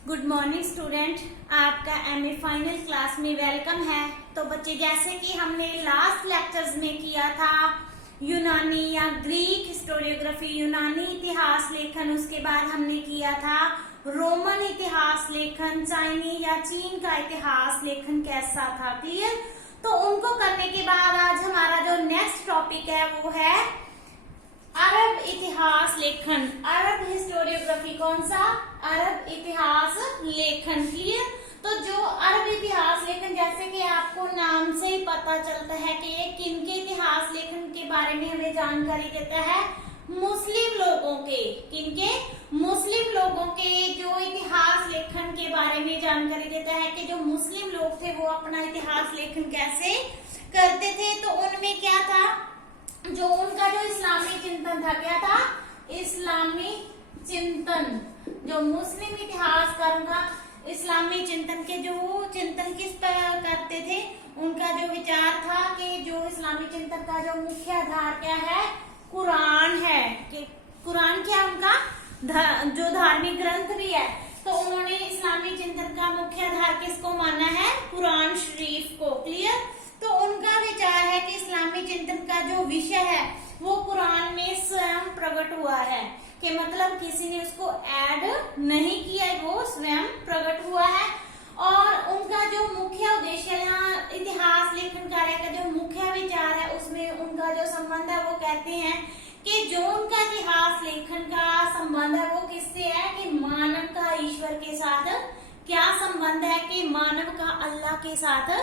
Good morning student, आपका MA final class में welcome है। तो बच्चे, जैसे कि हमने लास्ट लेक्चर्स में किया था यूनानी या ग्रीक हिस्टोरियोग्राफी, यूनानी इतिहास लेखन, उसके बाद हमने किया था रोमन इतिहास लेखन, चाइनी या चीन का इतिहास लेखन कैसा था। क्लियर? तो उनको करने के बाद आज हमारा जो नेक्स्ट टॉपिक है वो है अरब इतिहास लेखन, अरब हिस्टोरियोग्राफी। कौन सा? अरब इतिहास लेखन। क्लियर? तो जो अरब इतिहास लेखन, जैसे कि आपको नाम से ही पता चलता है कि ये किनके इतिहास लेखन के बारे में हमें जानकारी देता है, मुस्लिम लोगों के। किनके? मुस्लिम लोगों के जो इतिहास लेखन के बारे में जानकारी देता है कि जो मुस्लिम लोग थे वो अपना इतिहास लेखन कैसे करते थे। तो उनमें क्या था, जो उनका जो इस्लामी चिंतन था, क्या था? इस्लामी चिंतन। जो मुस्लिम इतिहासकारों का इस्लामी चिंतन के जो चिंतन किस पर करते थे, उनका जो विचार था कि जो इस्लामी चिंतन का जो मुख्य आधार क्या है, कुरान है। कि कुरान क्या उनका जो धार्मिक ग्रंथ भी है। तो उन्होंने इस्लामी चिंतन का मुख्य आधार किसको माना है? कुरान शरीफ को। क्लियर? तो उनका विचार है कि इस्लामी चिंतन का जो विषय है वो कुरान में स्वयं प्रकट हुआ है, कि मतलब किसी ने उसको ऐड नहीं किया है, वो स्वयं प्रकट हुआ है। और उनका जो मुख्य उद्देश्य यहाँ इतिहास लेखन कार्य का जो मुख्य विचार है, उसमें उनका जो संबंध है वो कहते हैं कि जो उनका इतिहास लेखन का संबंध है वो किससे है, कि मानव का ईश्वर के साथ क्या संबंध है, कि मानव का अल्लाह के साथ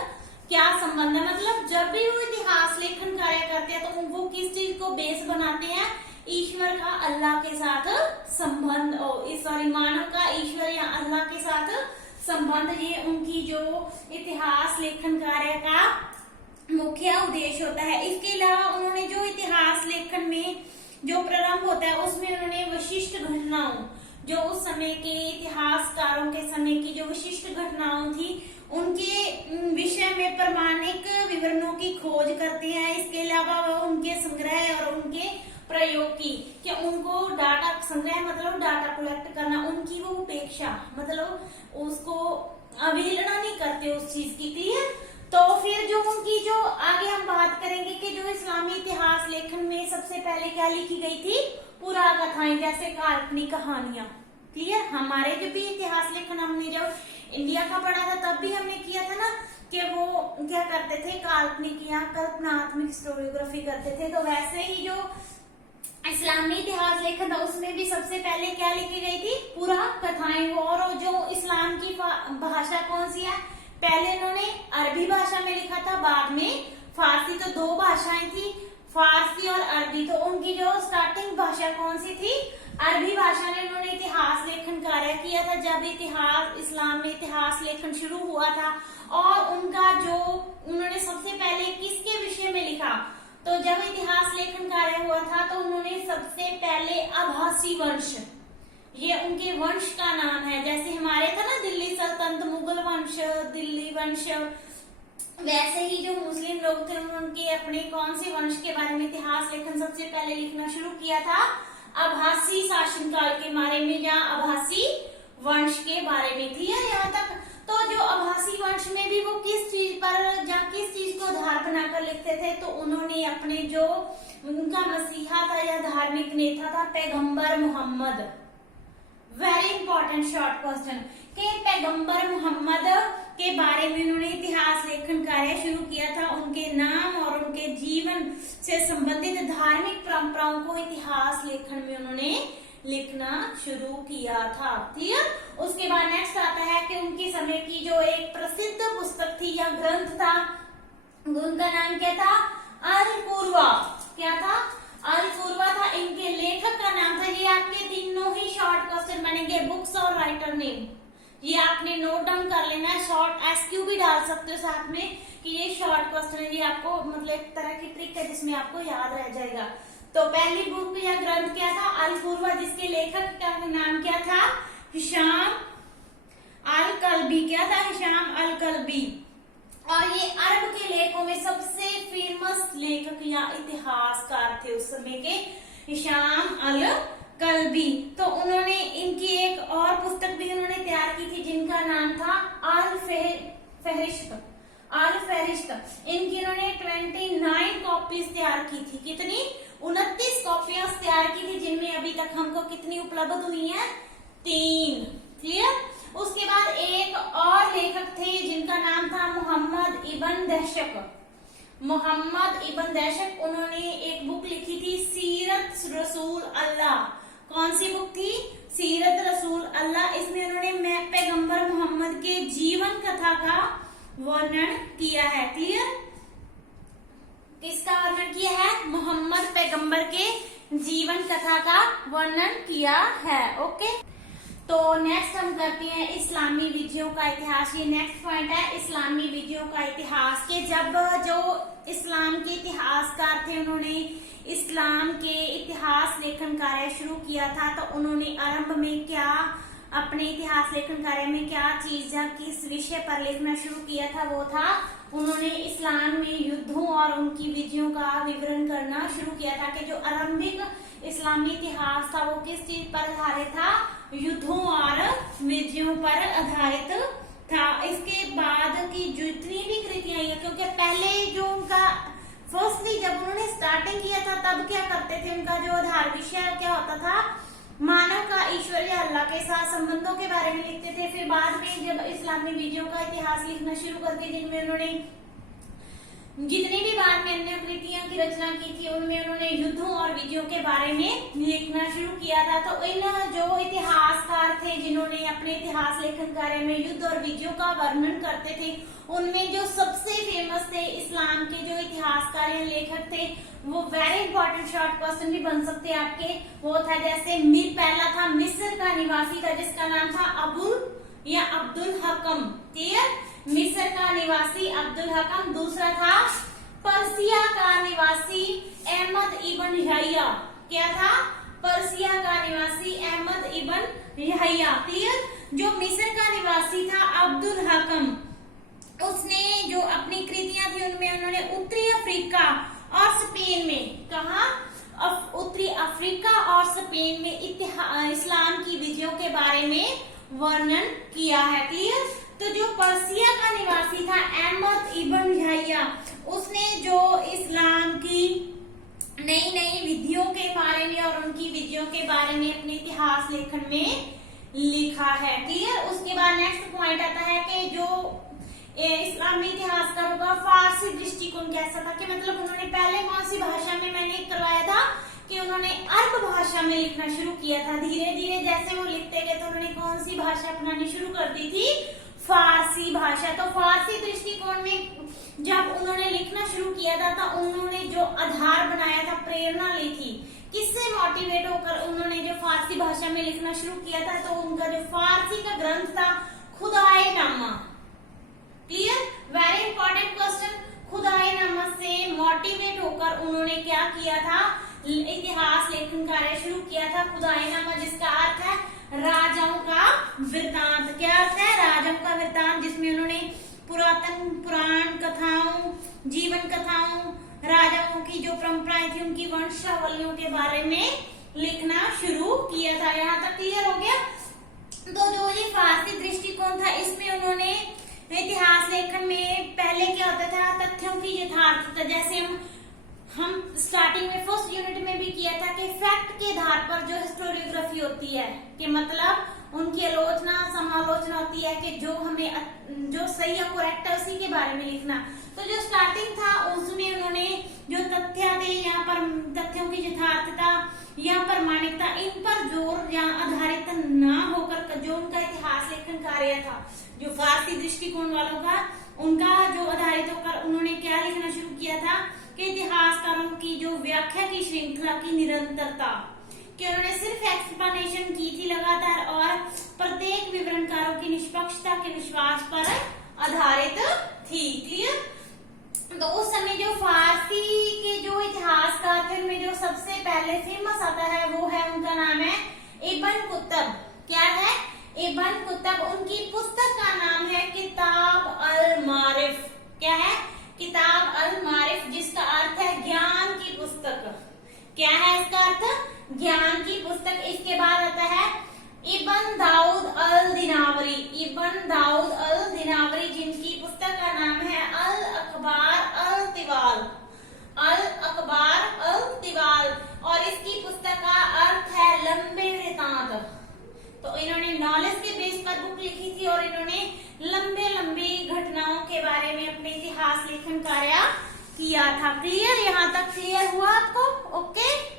क्या संबंध है। मतलब जब भी वो इतिहास लेखन कार्य करते हैं तो वो किस चीज को बेस बनाते हैं? ईश्वर का अल्लाह के साथ संबंध, सॉरी, मानव का ईश्वर या अल्लाह के साथ संबंध, ये उनकी जो इतिहास लेखन कार्य का मुख्य उद्देश्य होता है। इसके अलावा उन्होंने जो इतिहास लेखन में जो प्रारंभ होता है उसमें उन्होंने विशिष्ट घटनाओं, जो उस समय के इतिहासकारों के समय की जो विशिष्ट घटनाओं थी उनके विषय में प्रमाणिक विवरणों की खोज करते हैं। इसके अलावा वह उनके संग्रह और उनके प्रयोग की, कि उनको डाटा संग्रह मतलब डाटा कलेक्ट करना, उनकी वो उपेक्षा मतलब उसको अवहेलना नहीं करते उस चीज की। क्लियर? तो फिर जो उनकी जो आगे हम बात करेंगे कि जो इस्लामी इतिहास लेखन में सबसे पहले क्या लिखी गई थी? पुरा कथाएं, जैसे काल्पनिक कहानियां। क्लियर? हमारे जो भी इतिहास लेखन हमने जब इंडिया का पढ़ा था तब भी हमने किया था ना कि वो क्या करते थे, काल्पनिक या कल्पनात्मक हिस्टोरियोग्राफी करते थे। तो वैसे ही जो इस्लामी इतिहास लेखन था उसमें भी सबसे पहले क्या लिखी गई थी? पुरा कथाएं। और जो इस्लाम की भाषा कौन सी है? पहले इन्होंने अरबी भाषा में लिखा था, बाद में फारसी। तो दो भाषाएं थी, फारसी और अरबी। तो उनकी जो स्टार्टिंग भाषा कौन सी थी? अरबी भाषा में उन्होंने इतिहास लेखन कार्य किया था जब इस्लाम में इतिहास लेखन शुरू हुआ था। और उनका जो उन्होंने सबसे पहले किसके विषय में लिखा? तो जब इतिहास लेखन कार्य हुआ था तो उन्होंने सबसे पहले अब्बासी वंश, ये उनके वंश का नाम है। जैसे हमारे था ना दिल्ली सल्तनत, मुगल वंश, दिल्ली वंश, वैसे ही जो मुस्लिम लोग थे उनके अपने कौन से वंश के बारे में इतिहास लेखन सबसे पहले लिखना शुरू किया था? अब्बासी शासनकाल के बारे में, या अब्बासी वंश के बारे में थी यहाँ तक। तो जो अब्बासी वंश में भी वो किस चीज पर या किस चीज को आधार बनाकर लिखते थे? तो उन्होंने अपने जो उनका मसीहा था या धार्मिक नेता था पैगंबर Mohammad. Very important short question, के पैगंबर मोहम्मद के बारे में उन्होंने इतिहास लेखन कार्य शुरू किया था। उनके नाम और उनके जीवन से संबंधित धार्मिक परंपराओं को इतिहास लेखन में उन्होंने लिखना शुरू किया था। क्लियर? उसके बाद नेक्स्ट आता है कि उनके समय की जो एक प्रसिद्ध पुस्तक थी या ग्रंथ था, उनका नाम क्या था? अल पूर्वा। क्या था? अल पूर्वा था। इनके लेखक का नाम था, ये आपके तीनों ही शॉर्ट क्वेश्चन बनेंगे, बुक्स और राइटर नेम। ये आपने नोट डाउन कर लेना है, शॉर्ट एसक्यू भी डाल सकते हो साथ में कि ये शॉर्ट क्वेश्चन है। ये आपको मतलब एक तरह की ट्रिक है जिसमें आपको याद रह जाएगा। तो पहली बुक या ग्रंथ क्या था? अल पूर्वा, जिसके लेखक का नाम क्या था? हिशाम अल कल्बी। क्या था? हिशाम अल कल्बी। और ये अरब के लेखों में सबसे फेमस लेखक या इतिहासकार थे उस समय के, हिशाम अल कल्बी। तो उन्होंने इनकी एक और पुस्तक भी उन्होंने तैयार की थी, जिनका नाम था अल फहरिस्त। इनकी इन्होंने 29 कॉपीज तैयार की थी। कितनी? 29 कॉपियां तैयार की थी, जिनमें अभी तक हमको कितनी उपलब्ध हुई हैं? 3। क्लियर? उसके बाद एक और लेखक थे जिनका नाम था मोहम्मद इब्न दहशक। उन्होंने एक बुक लिखी थी सीरत रसूल अल्लाह। कौन सी बुक थी? सीरत रसूल अल्लाह। इसमें उन्होंने पैगंबर मोहम्मद के जीवन कथा का वर्णन किया है। क्लियर? किसका वर्णन किया है? मोहम्मद पैगंबर के जीवन कथा का वर्णन किया है। ओके, तो नेक्स्ट हम करते हैं इस्लामी विजयों का इतिहास। ये नेक्स्ट पॉइंट है, इस्लामी विजयों का इतिहास। के जब जो इस्लाम के इतिहासकार थे, उन्होंने इस्लाम के इतिहास लेखन कार्य शुरू किया था, तो उन्होंने आरंभ में क्या अपने इतिहास लेखन कार्य में क्या चीज या किस विषय पर लिखना शुरू किया था? वो था, उन्होंने इस्लाम में युद्धों और उनकी विजयों का विवरण करना शुरू किया था। कि जो आरंभिक इस्लामी इतिहास था वो किस चीज पर आधारित था? युद्धों और विजयों पर आधारित था। इसके बाद की जितनी भी कृतियां हैं, क्योंकि पहले जो उनका फर्स्टली जब उन्होंने स्टार्टिंग किया था तब क्या करते थे, उनका जो आधार विषय क्या होता था? मानव का ईश्वर या अल्लाह के साथ संबंधों के बारे में लिखते थे। फिर बाद में जब इस्लामी विजयों का इतिहास लिखना शुरू करके, जिनमें उन्होंने जितनी भी बाद में अन्य कृतियों की रचना की थी, उनमें उन्होंने युद्धों और विजयों के बारे में लिखना शुरू किया था। तो इन जो इतिहासकार थे जिन्होंने अपने इतिहास लेखन कार्य में युद्ध और विजयों का वर्णन करते थे, उनमें जो सबसे फेमस थे इस्लाम के जो इतिहासकार या लेखक थे, वो वेरी इंपॉर्टेंट शॉर्ट क्वेश्चन भी बन सकते हैं आपके। वो था जैसे पहला था मिस्र का निवासी था जिसका नाम था अब्दुल हकम। क्लियर? मिस्र का निवासी अब्दुल हकम। दूसरा था पर्सिया का निवासी अहमद इब्न यहया। क्या था? पर्सिया का निवासी अहमद इब्न यहया। क्लियर? जो मिस्र का निवासी था अब्दुल हकम, उसने जो अपनी कृतियां थी उनमें उन्होंने उत्तरी अफ्रीका और स्पेन में, कहा उत्तरी अफ्रीका और स्पेन में इस्लाम की विजयों के बारे में वर्णन किया है। क्लियर? तो जो पर्सिया का निवासी था अहमद इब्न यहया, उसने जो इस्लाम की नई नई विधियों के बारे में और उनकी विजयों के बारे में अपने इतिहास लेखन में लिखा है। क्लियर? उसके बाद नेक्स्ट पॉइंट आता है कि जो इस्लामी इतिहासकारों का फारसी दृष्टिकोण कैसा था, कि मतलब उन्होंने पहले कौन सी भाषा में, मैंने करवाया था कि उन्होंने अरब भाषा में लिखना शुरू किया था। धीरे धीरे जैसे वो लिखते गए तो उन्होंने कौन सी भाषा अपनानी शुरू कर दी थी? फारसी भाषा। तो फारसी दृष्टिकोण में जब उन्होंने लिखना शुरू किया था तो उन्होंने जो आधार बनाया था, प्रेरणा ली थी, किससे मोटिवेट होकर उन्होंने जो फारसी भाषा में लिखना शुरू किया था? तो उनका जो फारसी का ग्रंथ था खुदाए नामा। क्लियर? Very important question. खुदाए नामा से मोटिवेट होकर उन्होंने क्या किया था? इतिहास लेखन कार्य शुरू किया था। खुदाए नामा जिसका अर्थ है राजाओं का वृतांत। क्या अर्थ है? राजाओं का वृतांत, जिसमें उन्होंने पुराण कथाओं, जीवन कथाओं, राजाओं की जो परंपराएं थी उनकी वंशावलियों के बारे में लिखना शुरू किया था। यहाँ तक क्लियर हो गया? तो जो ये फारसी दृष्टिकोण था, इसमें उन्होंने इतिहास लेखन में पहले क्या होता था? तथ्यों की यथार्थता। जैसे हम स्टार्टिंग में फर्स्ट यूनिट में भी किया था कि फैक्ट के आधार पर जो हिस्टोरियोग्राफी होती है, कि मतलब उनकी आलोचना समालोचना होती है कि जो हमें जो सही है करेक्ट है उसी के बारे में लिखना। तो जो स्टार्टिंग था उसमें उन्होंने जो तथ्य थे, यहाँ पर तथ्यों की यथार्थता या प्रामाणिकता, इन पर जोर या आधारित न होकर जो उनका इतिहास लेखन कार्य था, जो फारसी दृष्टिकोण वालों का, उनका जो आधारित होकर उन्होंने क्या लिखना शुरू किया था कि इतिहासकारों की जो व्याख्या की श्रृंखला की निरंतरता, कि उन्होंने सिर्फ एक्सप्लेनेशन की थी लगातार और प्रत्येक विवरणकारों की निष्पक्षता के विश्वास पर आधारित थी। क्लियर? तो उस समय जो फारसी के जो इतिहासकार थे उनमें जो सबसे पहले फेमस आता है वो है, उनका नाम है इब्न कुतुब। क्या है? इब्न कुतुब। उनकी पुस्तक का नाम है किताब अल मारिफ। क्या है? किताब अल मारिफ, जिसका अर्थ है ज्ञान की पुस्तक। क्या है इसका अर्थ? ज्ञान की पुस्तक। इसके बाद आता है इब्न दाऊद अल दिनावरी। इब्न तो इन्होंने नॉलेज के बेस पर बुक लिखी थी और इन्होंने लंबे लंबी घटनाओं के बारे में अपने इतिहास लेखन कार्य किया था। क्लियर? यहाँ तक क्लियर हुआ आपको? ओके।